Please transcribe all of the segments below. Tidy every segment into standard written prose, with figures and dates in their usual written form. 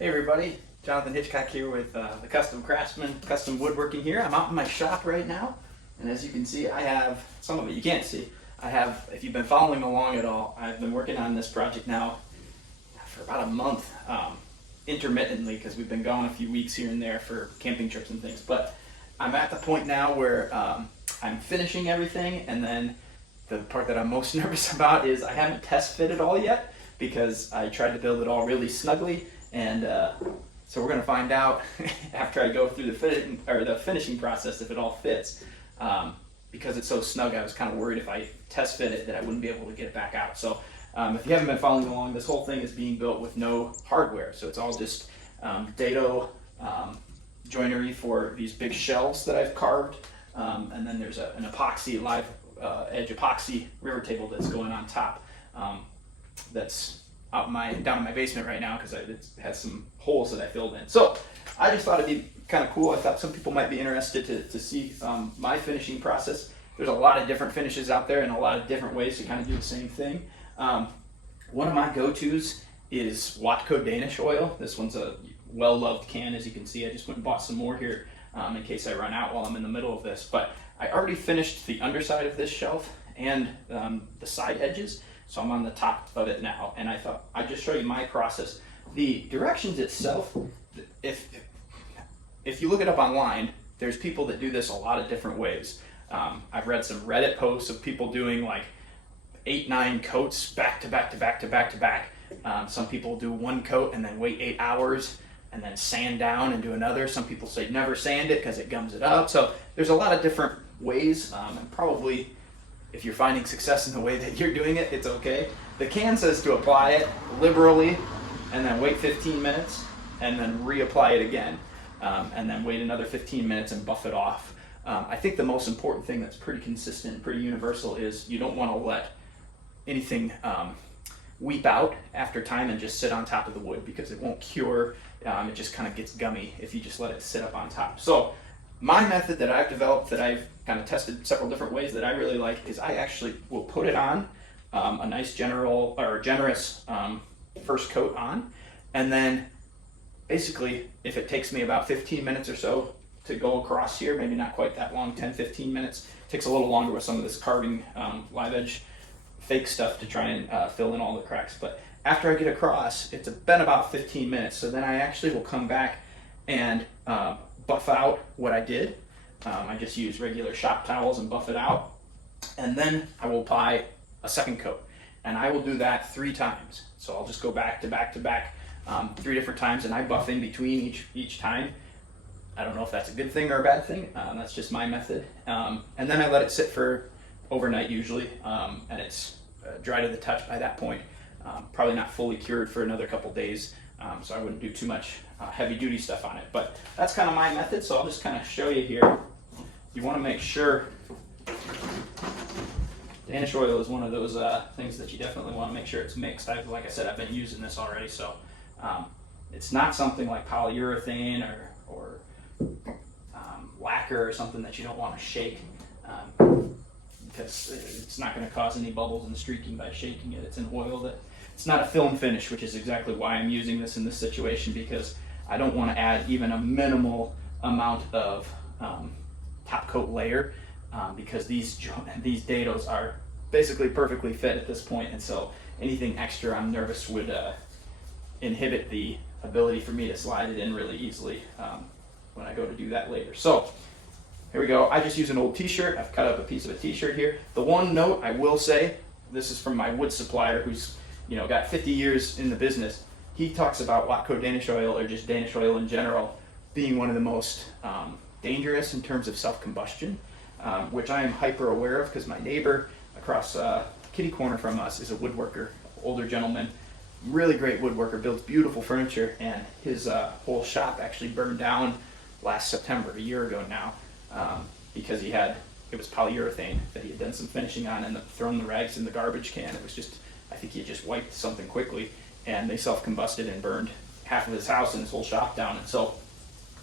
Hey everybody, Jonathan Hitchcock here with the Custom Craftsman, Custom Woodworking here. I'm out in my shop right now, and as you can see, I have, some of it you can't see, I have, if you've been following along at all, I've been working on this project now for about a month, intermittently, because we've been gone a few weeks here and there for camping trips and things, but I'm at the point now where I'm finishing everything, and then the part that I'm most nervous about is I haven't test fit it all yet, because I tried to build it all really snugly. And so we're going to find out after I go through the finishing process if it all fits. Because it's so snug, I was kind of worried if I test fit it that I wouldn't be able to get it back out. So if you haven't been following along, this whole thing is being built with no hardware. So it's all just dado joinery for these big shelves that I've carved. And then there's an epoxy, live edge epoxy river table that's going on top. That's down in my basement right now because it has some holes that I filled in. So I just thought it'd be kind of cool. I thought some people might be interested to see my finishing process. There's a lot of different finishes out there and a lot of different ways to kind of do the same thing. One of my go-tos is Watco Danish Oil. This one's a well-loved can, as you can see. I just went and bought some more here in case I run out while I'm in the middle of this. But I already finished the underside of this shelf and the side edges. So I'm on the top of it now, and I thought I'd just show you my process. The directions itself, if you look it up online, there's people that do this a lot of different ways. I've read some Reddit posts of people doing like 8-9 coats back to back to back to back to back. Some people do one coat and then wait 8 hours and then sand down and do another. Some people say never sand it because it gums it up. So there's a lot of different ways, and probably if you're finding success in the way that you're doing it, it's okay. The can says to apply it liberally and then wait 15 minutes and then reapply it again and then wait another 15 minutes and buff it off. I think the most important thing that's pretty consistent, pretty universal is you don't want to let anything weep out after time and just sit on top of the wood because it won't cure. It just kind of gets gummy if you just let it sit up on top. So my method that I've developed, that I've kind of tested several different ways that I really like, is I actually will put it on a nice generous first coat on, and then basically if it takes me about 15 minutes or so to go across here, maybe not quite that long, 10-15 minutes, it takes a little longer with some of this carving live edge fake stuff to try and fill in all the cracks, but after I get across, it's been about 15 minutes, so then I actually will come back and buff out what I did. I just use regular shop towels and buff it out, and then I will apply a second coat, and I will do that 3 times. So I'll just go back to back to back 3 different times, and I buff in between each time. I don't know if that's a good thing or a bad thing. That's just my method, and then I let it sit for overnight usually, and it's dry to the touch by that point. Probably not fully cured for another couple days, so I wouldn't do too much heavy duty stuff on it, but that's kind of my method. So I'll just kind of show you here. You want to make sure Danish oil is one of those things that you definitely want to make sure it's mixed. Like I said, I've been using this already, so it's not something like polyurethane or lacquer or something that you don't want to shake, because it's not going to cause any bubbles and streaking by shaking it. It's an oil that, it's not a film finish, which is exactly why I'm using this in this situation, because I don't want to add even a minimal amount of top coat layer, because these dados are basically perfectly fit at this point, and so anything extra I'm nervous would inhibit the ability for me to slide it in really easily when I go to do that later. So here we go. I just use an old t-shirt. I've cut up a piece of a t-shirt here. The one note I will say, this is from my wood supplier who's got 50 years in the business. He talks about Watco Danish Oil, or just Danish oil in general, being one of the most dangerous in terms of self-combustion, which I am hyper aware of because my neighbor across kitty corner from us is a woodworker, older gentleman, really great woodworker, builds beautiful furniture, and his whole shop actually burned down last September, a year ago now, because it was polyurethane that he had done some finishing on and thrown the rags in the garbage can. It was just, I think he just wiped something quickly, and they self-combusted and burned half of his house and his whole shop down. And so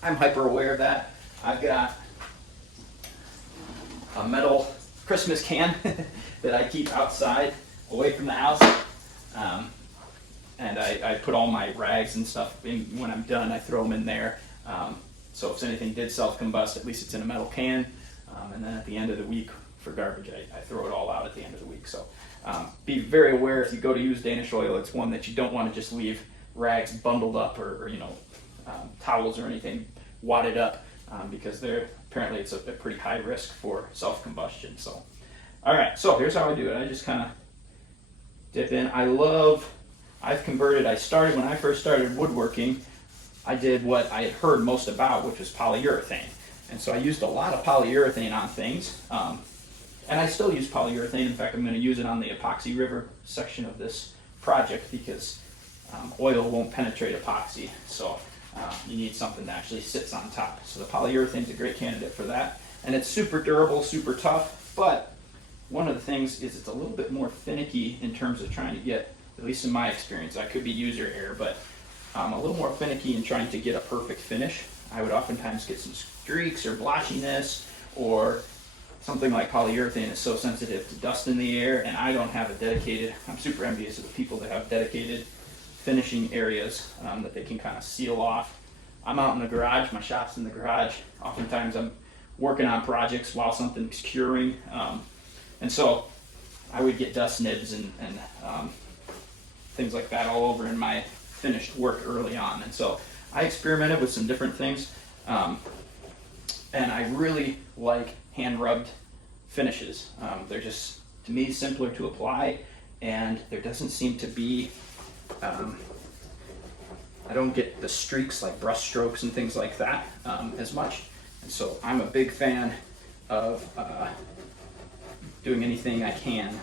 I'm hyper aware of that. I've got a metal Christmas can that I keep outside away from the house. and I put all my rags and stuff in. When I'm done, I throw them in there. So if anything did self-combust, at least it's in a metal can. And then at the end of the week for garbage, I throw it all out at the end of the week. So be very aware if you go to use Danish oil, it's one that you don't want to just leave rags bundled up or towels or anything wadded up, because apparently it's a pretty high risk for self-combustion. So, all right, so here's how I do it. I just kind of dip in. I've converted, when I first started woodworking, I did what I had heard most about, which was polyurethane. And so I used a lot of polyurethane on things. And I still use polyurethane. In fact, I'm going to use it on the epoxy river section of this project because oil won't penetrate epoxy. So you need something that actually sits on top. So the polyurethane is a great candidate for that. And it's super durable, super tough. But one of the things is it's a little bit more finicky in terms of trying to get, at least in my experience, I could be user error, but a little more finicky in trying to get a perfect finish. I would oftentimes get some streaks or blotchiness, or something like polyurethane is so sensitive to dust in the air, and I don't have a dedicated, I'm super envious of the people that have dedicated finishing areas that they can kind of seal off. I'm out in the garage, my shop's in the garage. Oftentimes I'm working on projects while something's curing, and so I would get dust nibs and things like that all over in my finished work early on. And so I experimented with some different things, and I really like hand rubbed finishes. They're just, to me, simpler to apply, and there doesn't seem to be, I don't get the streaks like brush strokes and things like that as much. And so I'm a big fan of doing anything I can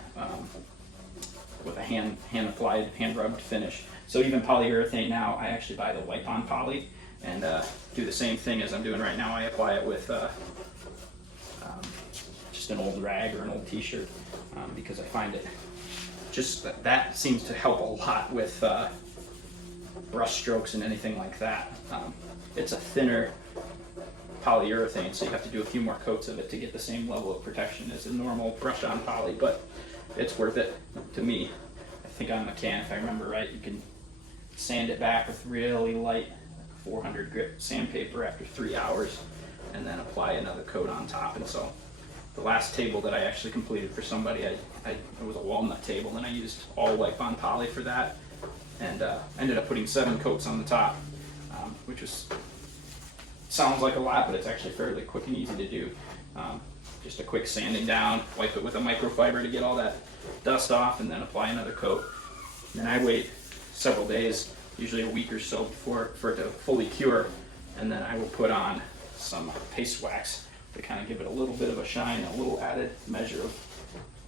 with a hand applied, hand rubbed finish. So even polyurethane now, I actually buy the wipe-on poly and do the same thing as I'm doing right now. I apply it with just an old rag or an old t-shirt because I find it just that seems to help a lot with brush strokes and anything like that. It's a thinner polyurethane, so you have to do a few more coats of it to get the same level of protection as a normal brush-on poly, but it's worth it to me. I think on the can, if I remember right, you can sand it back with really light 400 grit sandpaper after 3 hours, and then apply another coat on top. And so the last table that I actually completed for somebody, it was a walnut table, and I used all wipe-on poly for that, and ended up putting 7 coats on the top, which sounds like a lot, but it's actually fairly quick and easy to do. Just a quick sanding down, wipe it with a microfiber to get all that dust off, and then apply another coat. And then I wait several days, usually a week or so, for it to fully cure, and then I will put on some paste wax to kind of give it a little bit of a shine, a little added measure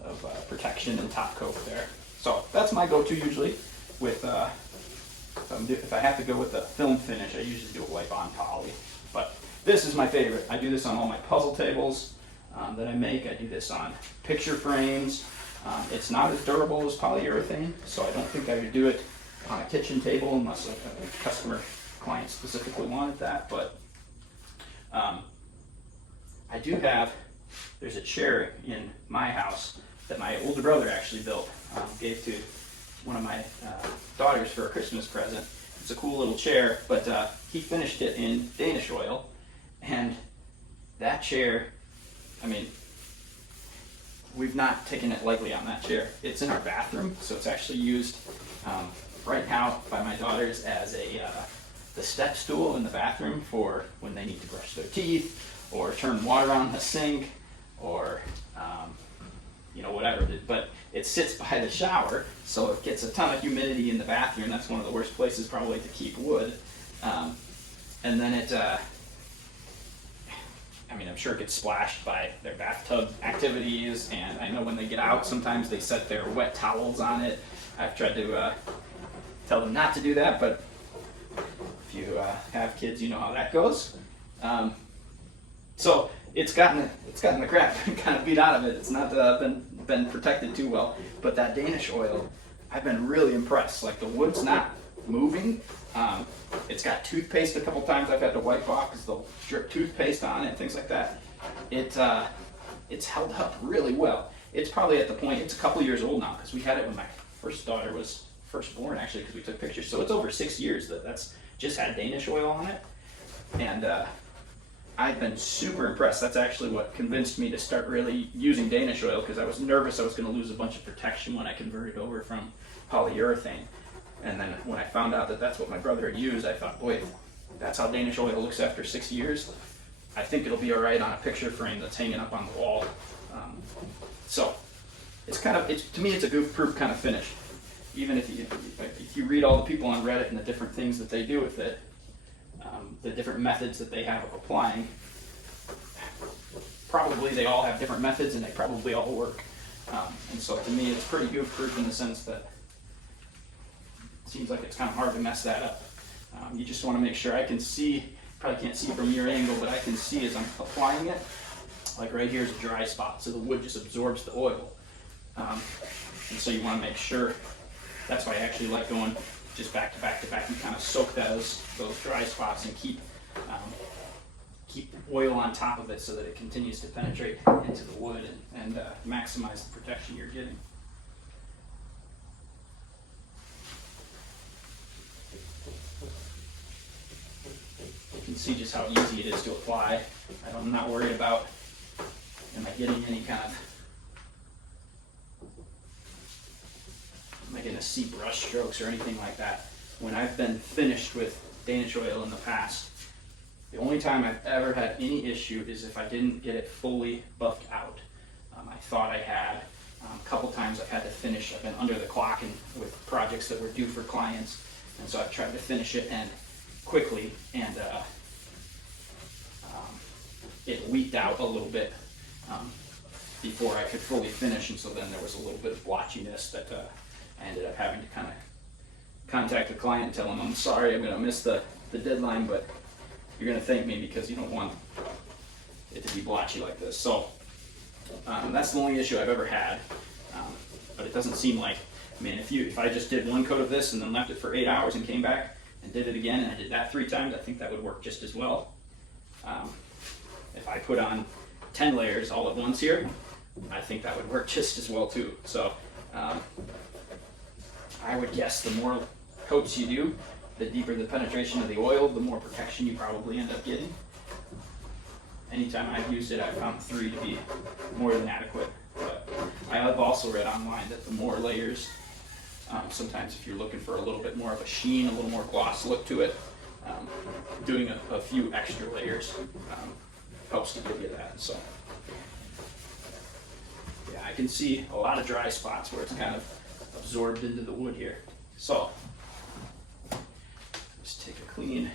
of protection and top coat there. So that's my go-to usually. With if I have to go with the film finish, I usually do a wipe-on poly. But this is my favorite. I do this on all my puzzle tables that I make. I do this on picture frames. It's not as durable as polyurethane, so I don't think I would do it on a kitchen table unless a customer client specifically wanted that. But I do have, there's a chair in my house that my older brother actually built, gave to one of my daughters for a Christmas present. It's a cool little chair, but he finished it in Danish oil, and that chair, I mean, we've not taken it lightly on that chair. It's in our bathroom, so it's actually used right now by my daughters as the step stool in the bathroom for when they need to brush their teeth, or turn water on the sink, or whatever. But it sits by the shower, so it gets a ton of humidity in the bathroom. That's one of the worst places probably to keep wood. And then I'm sure it gets splashed by their bathtub activities, and I know when they get out, sometimes they set their wet towels on it. I've tried to tell them not to do that, but if you have kids, you know how that goes. So it's gotten the crap kind of beat out of it. It's not been protected too well. But that Danish oil, I've been really impressed. Like, the wood's not moving. It's got toothpaste a couple times I've had to wipe off because they'll drip toothpaste on it and things like that. It's held up really well. It's probably at the point, it's a couple years old now, because we had it when my first daughter was firstborn actually, because we took pictures. So it's over 6 years that's just had Danish oil on it. And I've been super impressed. That's actually what convinced me to start really using Danish oil, because I was nervous I was going to lose a bunch of protection when I converted over from polyurethane. And then when I found out that that's what my brother had used, I thought, boy, that's how Danish oil looks after 6 years. I think it'll be all right on a picture frame that's hanging up on the wall. So it's to me, it's a goof-proof kind of finish. Even if you read all the people on Reddit and the different things that they do with it, the different methods that they have of applying, probably they all have different methods and they probably all work. And so to me, it's pretty goof-proof in the sense that it seems like it's kind of hard to mess that up. You just want to make sure I can see, probably can't see from your angle, but I can see as I'm applying it. Like right here is a dry spot, so the wood just absorbs the oil. And so you want to make sure, that's why I actually like going just back to back to back. You kind of soak those dry spots and keep oil on top of it so that it continues to penetrate into the wood and maximize the protection you're getting. You can see just how easy it is to apply. I'm not worried about, am I getting to see brush strokes or anything like that. When I've been finished with Danish oil in the past, the only time I've ever had any issue is if I didn't get it fully buffed out. I thought I had. A couple times I've had to finish. I've been under the clock and with projects that were due for clients, and so I've tried to finish it and quickly, and it leaked out a little bit before I could fully finish, and so then there was a little bit of blotchiness that I ended up having to kind of contact the client and tell them, I'm sorry, I'm going to miss the deadline, but you're going to thank me because you don't want it to be blotchy like this. So that's the only issue I've ever had, but it doesn't seem like, I mean, if I just did one coat of this and then left it for 8 hours and came back and did it again, and I did that 3 times, I think that would work just as well. If I put on 10 layers all at once here, I think that would work just as well too. So I would guess the more coats you do, the deeper the penetration of the oil, the more protection you probably end up getting. Anytime I've used it, I've found 3 to be more than adequate. But I have also read online that the more layers, sometimes if you're looking for a little bit more of a sheen, a little more gloss look to it, doing a few extra layers helps to give you that. So yeah, I can see a lot of dry spots where it's kind of absorbed into the wood here. So just take a clean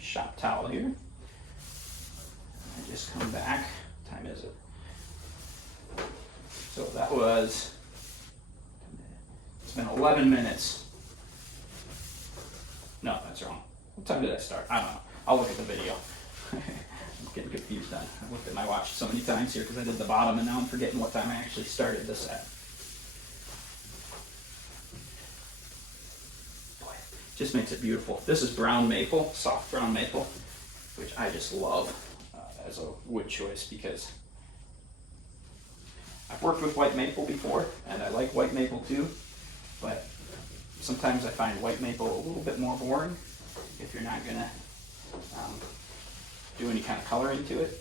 shop towel here. I just come back. What time is it? So that was, it's been 11 minutes. No, that's wrong. What time did I start? I don't know. I'll look at the video. I'm getting confused. I've looked at my watch so many times here because I did the bottom and now I'm forgetting what time I actually started this at. Boy, just makes it beautiful. This is brown maple, soft brown maple, which I just love as a wood choice because I've worked with white maple before and I like white maple too, but sometimes I find white maple a little bit more boring if you're not gonna do any kind of coloring to it.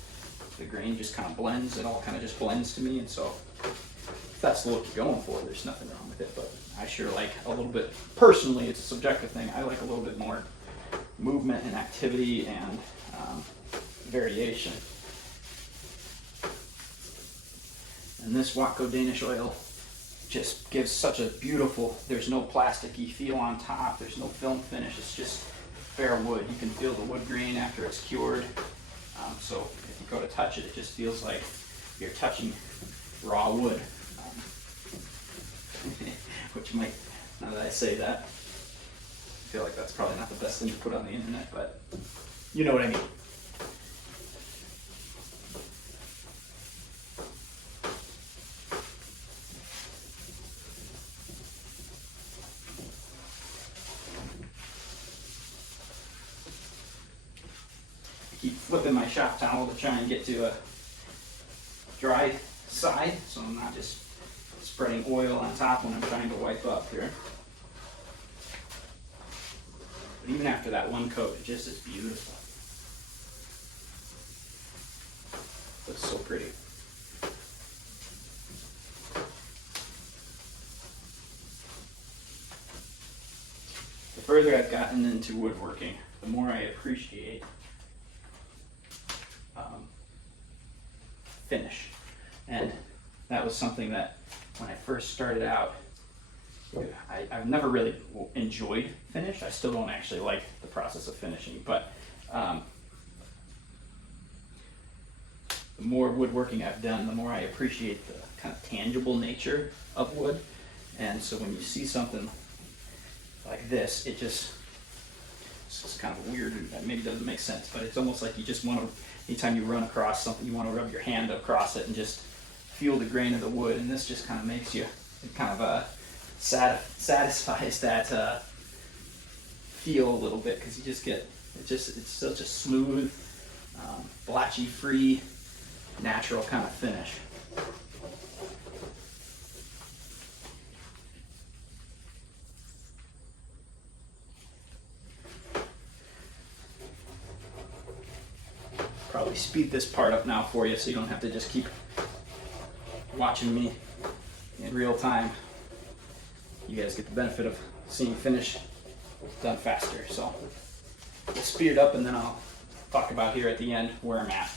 The grain just kind of blends, it all kind of just blends to me, and so if that's the look you're going for, there's nothing wrong with it, but I sure like a little bit, personally it's a subjective thing, I like a little bit more movement and activity and variation. And this Watco Danish Oil just gives such a beautiful, there's no plasticky feel on top, there's no film finish, it's just bare wood. You can feel the wood grain after it's cured. So if you go to touch it, it just feels like you're touching raw wood. Which might, now that I say that, I feel like that's probably not the best thing to put on the internet, but you know what I mean. Keep flipping my shop towel to try and get to a dry side so I'm not just spreading oil on top when I'm trying to wipe up here. But even after that one coat, it just is beautiful. Looks so pretty. The further I've gotten into woodworking, the more I appreciate finish. And that was something that when I first started out, I've never really enjoyed finish. I still don't actually like the process of finishing, but the more woodworking I've done, the more I appreciate the kind of tangible nature of wood. And so when you see something like this, it's just kind of weird, and maybe doesn't make sense, but it's almost like you just want to, anytime you run across something, you want to rub your hand across it and just feel the grain of the wood. And this just kind of makes you, it kind of satisfies that feel a little bit, because you just get, it's such a smooth, blotchy free, natural kind of finish. Probably speed this part up now for you so you don't have to just keep watching me in real time. You guys get the benefit of seeing finish done faster. So we'll speed it up, and then I'll talk about here at the end where I'm at.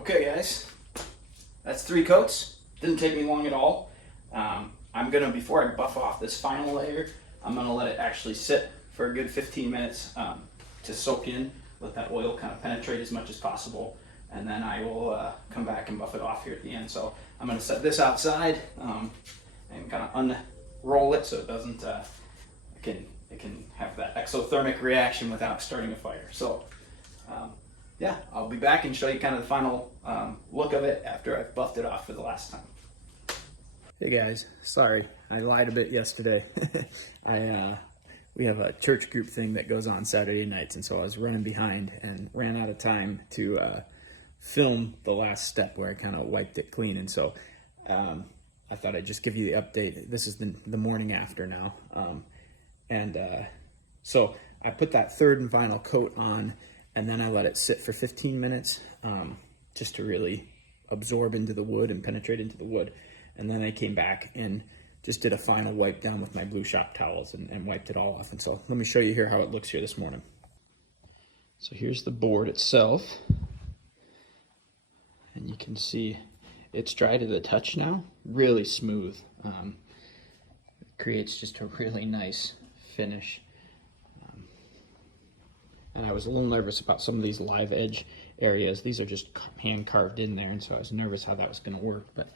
Okay guys, that's 3 coats. Didn't take me long at all. I'm gonna, before I buff off this final layer, I'm gonna let it actually sit for a good 15 minutes to soak in, let that oil kind of penetrate as much as possible, and then I will come back and buff it off here at the end. So I'm gonna set this outside and kind of unroll it so it doesn't, it can have that exothermic reaction without starting a fire. So yeah, I'll be back and show you kind of the final look of it after I've buffed it off for the last time. Hey guys, sorry, I lied a bit yesterday. We have a church group thing that goes on Saturday nights, and so I was running behind and ran out of time to film the last step where I kind of wiped it clean. And so I thought I'd just give you the update. This is the morning after now. So I put that third and final coat on, and then I let it sit for 15 minutes just to really absorb into the wood and penetrate into the wood. And then I came back and just did a final wipe down with my WOODSHOP towels and wiped it all off. And so let me show you here how it looks here this morning. So here's the board itself. And you can see it's dry to the touch now, really smooth. It creates just a really nice finish. And I was a little nervous about some of these live edge areas. These are just hand carved in there, and so I was nervous how that was going to work. But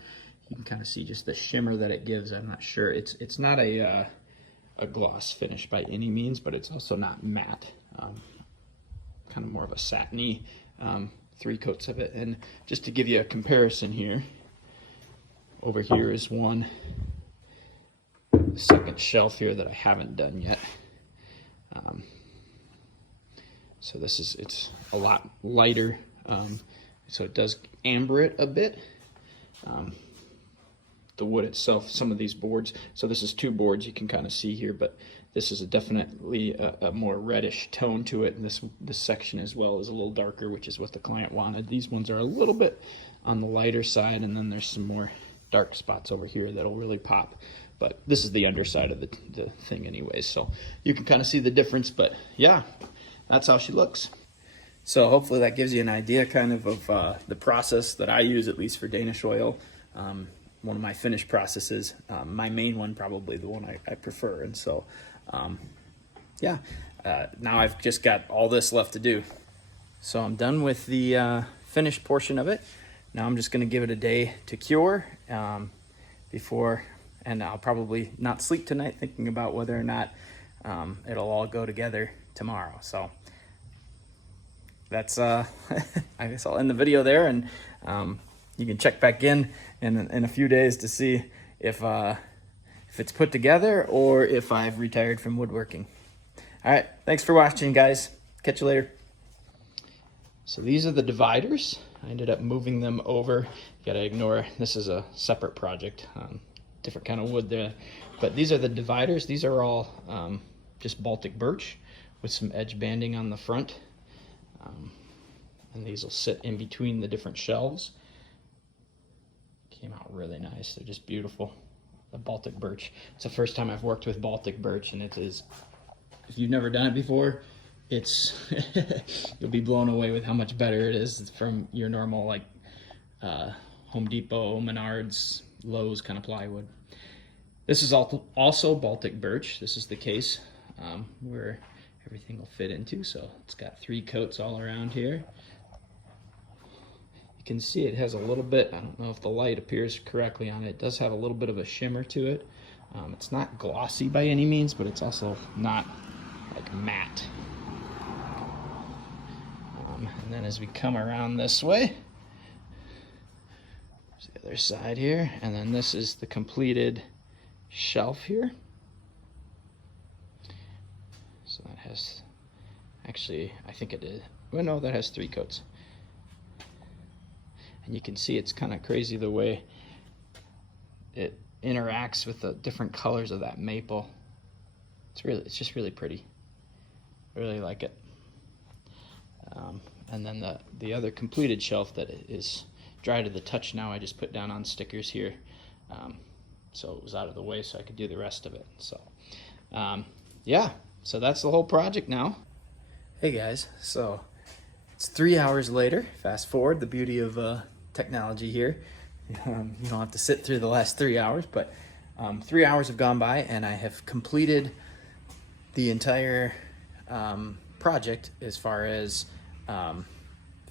you can kind of see just the shimmer that it gives. I'm not sure. It's not a gloss finish by any means, but it's also not matte. Kind of more of a satiny 3 coats of it. And just to give you a comparison here, over here is one second shelf here that I haven't done yet. So it's a lot lighter, so it does amber it a bit. The wood itself, some of these boards, so this is 2 boards you can kind of see here, but this is definitely a more reddish tone to it, and this section as well is a little darker, which is what the client wanted. These ones are a little bit on the lighter side, and then there's some more dark spots over here that'll really pop. But this is the underside of the thing anyways, so you can kind of see the difference. But yeah, that's how she looks. So hopefully that gives you an idea kind of the process that I use, at least for Danish oil. One of my finish processes, my main one, probably the one I prefer. And so, yeah, now I've just got all this left to do. So I'm done with the finished portion of it. Now I'm just gonna give it a day to cure and I'll probably not sleep tonight thinking about whether or not it'll all go together tomorrow. So that's I guess I'll end the video there, and you can check back in a few days to see if it's put together or if I've retired from woodworking. All right, thanks for watching, guys. Catch you later. So these are the dividers. I ended up moving them over. You gotta ignore, this is a separate project, different kind of wood there. But these are the dividers. These are all just Baltic birch with some edge banding on the front. And these will sit in between the different shelves. Came out really nice. They're just beautiful. The Baltic birch. It's the first time I've worked with Baltic birch, and it is, if you've never done it before, it's you'll be blown away with how much better it is from your normal like Home Depot, Menards, Lowe's kind of plywood. This is also Baltic birch. This is the case where everything will fit into. So it's got 3 coats all around here. You can see it has a little bit, I don't know if the light appears correctly on it, it does have a little bit of a shimmer to it. It's not glossy by any means, but it's also not like matte. And then as we come around this way, there's the other side here, and then this is the completed shelf here. So that has, actually, I think it did, well no, that has 3 coats. And you can see it's kind of crazy the way it interacts with the different colors of that maple. It's just really pretty. I really like it. And then the other completed shelf that is dry to the touch now, I just put down on stickers here. So it was out of the way so I could do the rest of it. So yeah, so that's the whole project now. Hey guys, so it's 3 hours later. Fast forward, the beauty of technology here. You don't have to sit through the last 3 hours, but 3 hours have gone by and I have completed the entire project as far as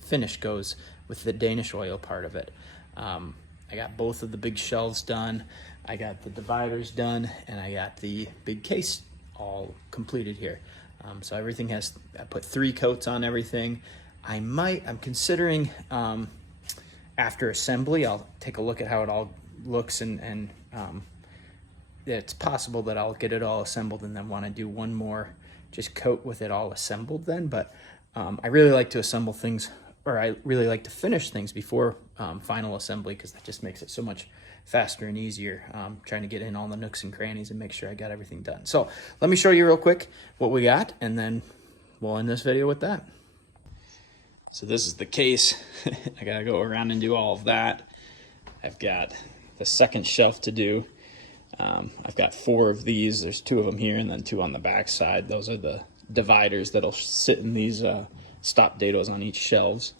finish goes with the Danish oil part of it. I got both of the big shelves done, I got the dividers done, and I got the big case all completed here. So everything has, I put 3 coats on everything. I'm considering after assembly, I'll take a look at how it all looks, and it's possible that I'll get it all assembled and then want to do one more just coat with it all assembled then. But I really like to assemble things, or I really like to finish things before final assembly, because that just makes it so much faster and easier, trying to get in all the nooks and crannies and make sure I got everything done. So let me show you real quick what we got, and then we'll end this video with that. So this is the case. I gotta go around and do all of that. I've got the second shelf to do. I've got 4 of these. There's 2 of them here and then 2 on the back side. Those are the dividers that'll sit in these stop dados on each shelves,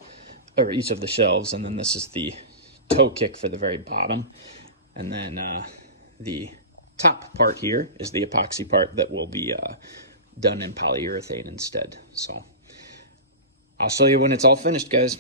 or each of the shelves. And then this is the toe kick for the very bottom. And then the top part here is the epoxy part that will be done in polyurethane instead. So I'll show you when it's all finished, guys.